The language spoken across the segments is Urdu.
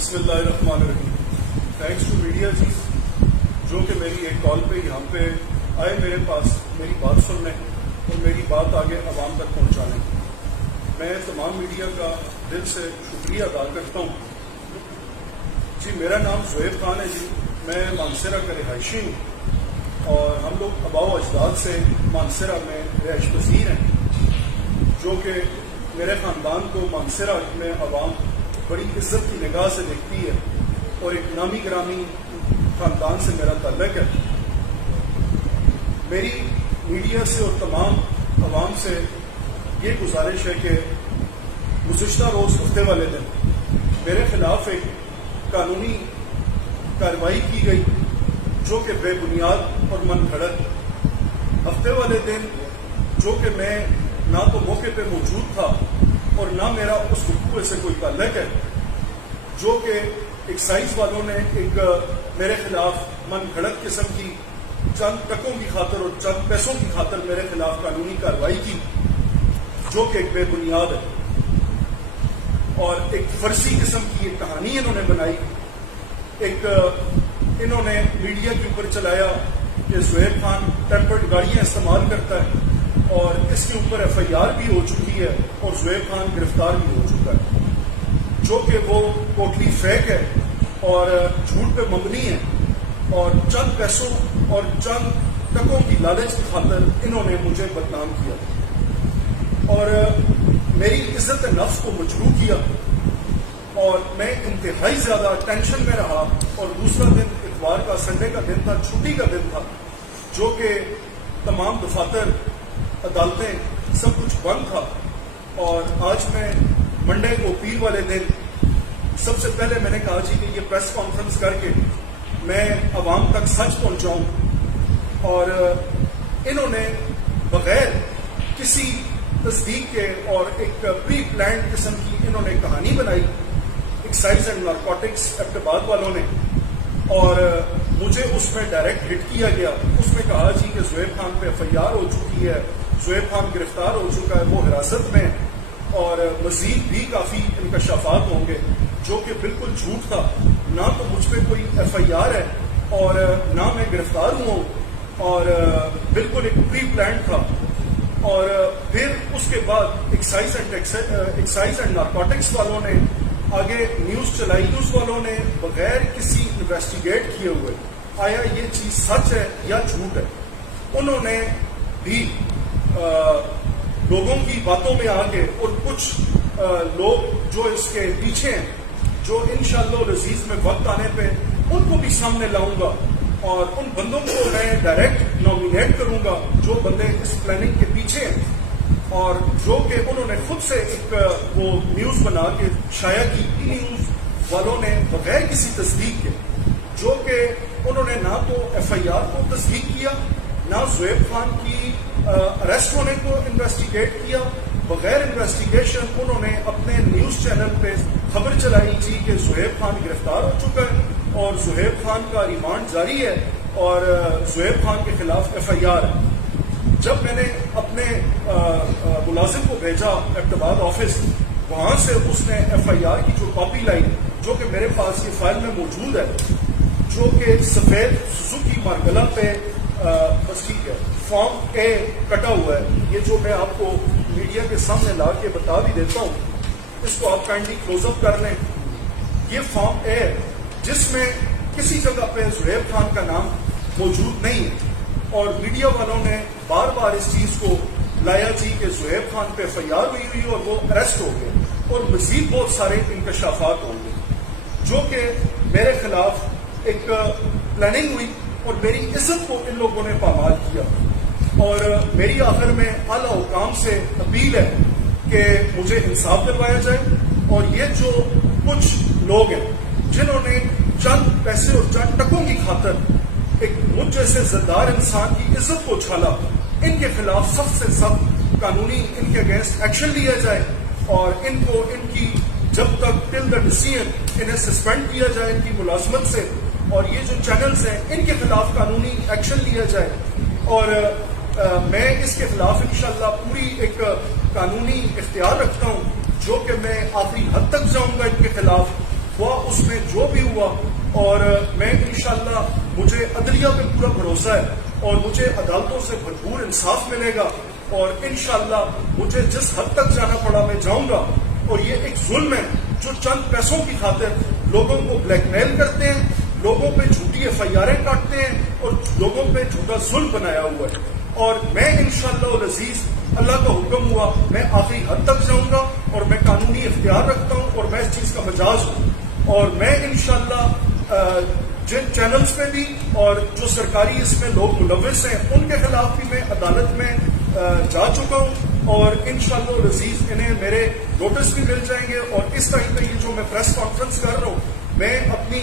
بسم اللہ الرحمن الرحیم. تھینکس ٹو میڈیا جی جو کہ میری ایک کال پہ یہاں پہ آئے میرے پاس میری بات سننے اور میری بات آگے عوام تک پہنچانے. میں تمام میڈیا کا دل سے شکریہ ادا کرتا ہوں. جی میرا نام زہیب خان ہے. جی میں مانسہرہ کا رہائشی ہوں اور ہم لوگ آباء و اجداد سے مانسہرہ میں رہائش پذیر ہیں، جو کہ میرے خاندان کو مانسہرہ میں عوام بڑی عزت کی نگاہ سے دیکھتی ہے اور ایک نامی گرامی خاندان سے میرا تعلق ہے. میری میڈیا سے اور تمام عوام سے یہ گزارش ہے کہ گزشتہ روز ہفتے والے دن میرے خلاف ایک قانونی کارروائی کی گئی جو کہ بے بنیاد اور من گھڑت. ہفتے والے دن جو کہ میں نہ تو موقع پہ موجود تھا اور نہ میرا اس گفتگو سے کوئی تعلق ہے، جو کہ ایکسائز والوں نے ایک میرے خلاف من گھڑت قسم کی چند ٹکوں کی خاطر اور چند پیسوں کی خاطر میرے خلاف قانونی کارروائی کی، جو کہ ایک بے بنیاد ہے اور ایک فرضی قسم کی ایک کہانی انہوں نے بنائی. ایک انہوں نے میڈیا کے اوپر چلایا کہ زہیب خان ٹیمپرڈ گاڑیاں استعمال کرتا ہے اور اس کے اوپر ایف آئی آر بھی ہو چکی ہے اور زہیب خان گرفتار بھی ہو چکا ہے، جو کہ وہ ٹوٹلی فیک ہے اور جھوٹ پہ مبنی ہے اور چند پیسوں اور چند ٹکوں کی لالچ کی خاطر انہوں نے مجھے بدنام کیا اور میری عزت نفس کو مجروح کیا اور میں انتہائی زیادہ ٹینشن میں رہا. اور دوسرا دن اتوار کا سنڈے کا دن تھا، چھٹی کا دن تھا، جو کہ تمام دفاتر عدالتیں سب کچھ بند تھا. اور آج میں منڈے کو پیر والے دن سب سے پہلے میں نے کہا جی کہ یہ پریس کانفرنس کر کے میں عوام تک سچ پہنچاؤں. اور انہوں نے بغیر کسی تصدیق کے اور ایک پری پلانڈ قسم کی انہوں نے کہانی بنائی ایکسائز اینڈ نارکوٹکس ایکٹ آباد والوں نے، اور مجھے اس میں ڈائریکٹ ہٹ کیا گیا. اس میں کہا جی کہ زہیب خان پہ ایف آئی آر ہو چکی ہے، زہیب خان گرفتار ہو چکا ہے، وہ حراست میں اور مزید بھی کافی انکشافات ہوں گے، جو کہ بالکل جھوٹ تھا. نہ تو مجھ پہ کوئی ایف آئی آر ہے اور نہ میں گرفتار ہوں اور بالکل ایک پری پلانڈ تھا. اور پھر اس کے بعد ایکسائز اینڈ نارکوٹکس والوں نے آگے نیوز چلائی. نیوز والوں نے بغیر کسی انویسٹیگیٹ کیے ہوئے آیا یہ چیز سچ ہے یا جھوٹ ہے، انہوں نے بھی لوگوں کی باتوں میں آ کے اور کچھ لوگ جو اس کے پیچھے ہیں، جو انشاءاللہ العزیز میں وقت آنے پہ ان کو بھی سامنے لاؤں گا اور ان بندوں کو میں ڈائریکٹ نامینیٹ کروں گا جو بندے اس پلاننگ کے پیچھے ہیں اور جو کہ انہوں نے خود سے ایک وہ نیوز بنا کے شائع کی. نیوز والوں نے بغیر کسی تصدیق کے، جو کہ انہوں نے نہ تو ایف آئی آر کو تصدیق کیا، نہ زہیب خان کی اریسٹ ہونے کو انویسٹیگیٹ کیا. بغیر انویسٹیگیشن انہوں نے اپنے نیوز چینل پہ خبر چلائی تھی کہ زہیب خان گرفتار ہو چکا ہے اور زہیب خان کا ریمانڈ جاری ہے اور زہیب خان کے خلاف ایف آئی آر ہے. جب میں نے اپنے ملازم کو بھیجا ایبٹ آباد آفس، وہاں سے اس نے ایف آئی آر کی جو کاپی لائی، جو کہ میرے پاس یہ فائل میں موجود ہے، جو کہ سفید سوزوکی مارگلا پہ بس ٹھیک ہے فارم اے کٹا ہوا ہے. یہ جو میں آپ کو میڈیا کے سامنے لا کے بتا بھی دیتا ہوں، اس کو آپ کائنڈلی کلوز اپ کر لیں. یہ فارم اے ہے جس میں کسی جگہ پہ زہیب خان کا نام موجود نہیں ہے اور میڈیا والوں نے بار بار اس چیز کو لایا جی کہ زہیب خان پہ ایف آئی آر ہوئی اور وہ اریسٹ ہو گئے اور مزید بہت سارے انکشافات ہوں گے، جو کہ میرے خلاف ایک پلاننگ ہوئی اور میری عزت کو ان لوگوں نے پامال کیا. اور میری آخر میں اعلیٰ حکام سے اپیل ہے کہ مجھے انصاف دلوایا جائے اور یہ جو کچھ لوگ ہیں جنہوں نے چند پیسے اور چند ٹکوں کی خاطر ایک مجھ جیسے زدار انسان کی عزت کو چھالا، ان کے خلاف سخت سے سخت قانونی ان کے اگینسٹ ایکشن لیا جائے اور ان کو ان کی جب تک ٹل دا ڈیسیژن انہیں سسپینڈ کیا جائے ان کی ملازمت سے، اور یہ جو چینلز ہیں ان کے خلاف قانونی ایکشن لیا جائے. اور میں اس کے خلاف انشاءاللہ پوری ایک قانونی اختیار رکھتا ہوں جو کہ میں آخری حد تک جاؤں گا ان کے خلاف. وہ اس میں جو بھی ہوا، اور میں انشاءاللہ مجھے عدلیہ پہ پورا بھروسہ ہے اور مجھے عدالتوں سے بھرپور انصاف ملے گا، اور انشاءاللہ مجھے جس حد تک جانا پڑا میں جاؤں گا. اور یہ ایک ظلم ہے جو چند پیسوں کی خاطر لوگوں کو بلیک میل کرتے ہیں، لوگوں پہ جھوٹی FIRیں کاٹتے ہیں اور لوگوں پہ جھوٹا ظلم بنایا ہوا ہے. اور میں انشاءاللہ العزیز اللہ کا حکم ہوا میں آخری حد تک جاؤں گا، اور میں قانونی اختیار رکھتا ہوں اور میں اس چیز کا مجاز ہوں. اور میں انشاءاللہ جن چینلز پہ بھی اور جو سرکاری اس میں لوگ ملوث ہیں ان کے خلاف بھی میں عدالت میں جا چکا ہوں، اور انشاءاللہ العزیز انہیں میرے نوٹس بھی مل جائیں گے. اور اس ٹائم پہ یہ جو میں پریس کانفرنس کر رہا ہوں، میں اپنی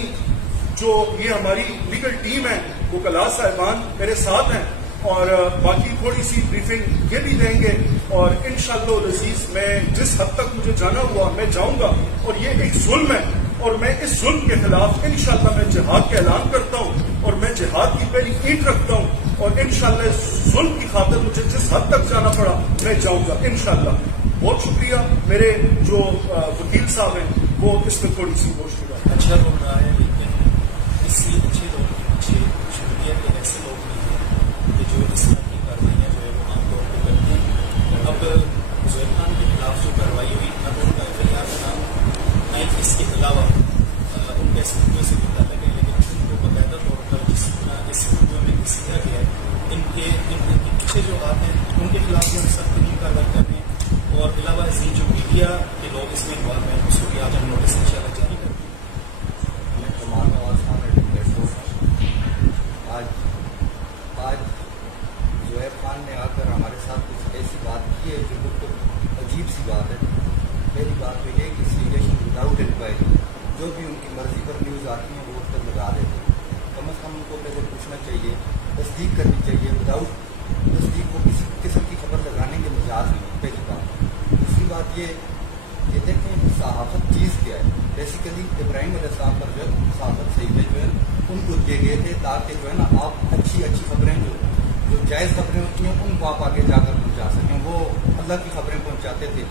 جو یہ ہماری لیگل ٹیم ہے وکلاء صاحبان میرے ساتھ ہیں، اور باقی تھوڑی سی بریفنگ یہ بھی دیں گے. اور انشاءاللہ العزیز میں جس حد تک مجھے جانا ہوا میں جاؤں گا. اور یہ ایک ظلم ہے، اور میں اس ظلم کے خلاف انشاءاللہ میں جہاد کا اعلان کرتا ہوں، اور میں جہاد کی پہلی اینٹ رکھتا ہوں. اور انشاءاللہ اس ظلم کی خاطر مجھے جس حد تک جانا پڑا میں جاؤں گا انشاءاللہ. بہت شکریہ. میرے جو وکیل صاحب ہیں وہ اس میں تھوڑی سی گوشت کریں. اچھا لوگ رہا ہے، لیکن اس سے اچھے لوگ کے پیچھے کچھ میڈیا کے ایسے لوگ بھی ہیں کہ جو اس طرح کی کارروائیاں جو ہے وہ عام طور پہ کرتے ہیں. اب زہیر خان کے خلاف جو کارروائی ہوئی نہ تو ان کا FIR بنا، نہ ہی اس کے علاوہ ان کا اس ویڈیو سے بھی تعلق ہے، لیکن ان کو باقاعدہ طور پر جس طرح اس ویڈیو میں گھسیا گیا ہے ان کے پیچھے جو ہاتھ ہیں ان کے خلاف بھی ہم سخت ترین کارروائی کر رہے ہیں. اور علاوہ اس کی جو میڈیا کے لوگ اس میں انوالو ہیں اس کو بھی آج ہم نوٹس انشاءاللہ جاری کریں گے. آج زہیر خان نے آ کر ہمارے ساتھ کچھ ایسی بات کی ہے جو بالکل عجیب سی بات ہے. پہلی بات تو یہ کہ سیریشن وداؤٹ انکوائری جو بھی ان کی مرضی پر نیوز آتی ہیں وہ اس پر لگا دیتے ہیں. کم از کم ان کو پہلے پوچھنا چاہیے، تصدیق کرنی چاہیے. وداؤٹ تصدیق کو کسی قسم کی خبر لگانے کے مجاز نہیں. پہلی بات. دوسری بات یہ دیکھیں صحافت چیز کیا ہے. بیسیکلی ابراہیم علیہ السلام پر جو ہے صحافت صحیفے جو ہے ان کو دیے گئے تھے تاکہ جو ہے نا آپ اچھی خبریں جو جائز خبریں ہوتی ہیں ان کو آپ آگے جا کر پہنچا سکیں. وہ اللہ کی خبریں پہنچاتے تھے.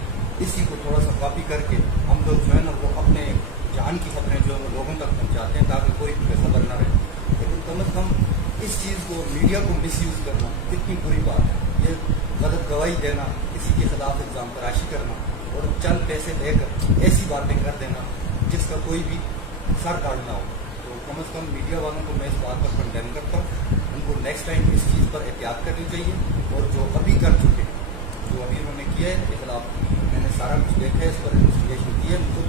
اسی کو تھوڑا سا کاپی کر کے ہم لوگ جو ہے نا وہ اپنے جان کی خبریں جو ہے وہ لوگوں تک پہنچاتے ہیں تاکہ کوئی بے خبر نہ رہے. لیکن کم از کم اس چیز کو میڈیا کو مس یوز کرنا کتنی بری بات ہے. یہ غلط گواہی دینا، کسی کے خلاف الزام تراشی کرنا اور چند پیسے لے کر ایسی باتیں کر دینا جس کا کوئی بھی سر کاٹنا ہو. تو کم از کم میڈیا والوں کو میں اس بات پر کنڈیم کرتا ہوں. ان کو نیکسٹ ٹائم اس چیز پر احتیاط کرنی چاہیے. اور جو ابھی کر چکے ہیں، جو ابھی انہوں نے کیا ہے اس کے خلاف میں نے سارا کچھ دیکھا ہے، اس پر انویسٹیگیشن کی ہے. ان کو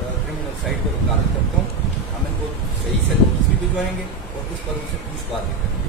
کرمنل سائٹ پر وکالت کرتا ہوں. ہم ان کو صحیح سے نوٹس بھی بھجوائیں گے اور اس پر ان سے پوچھ بات بھی کریں گے.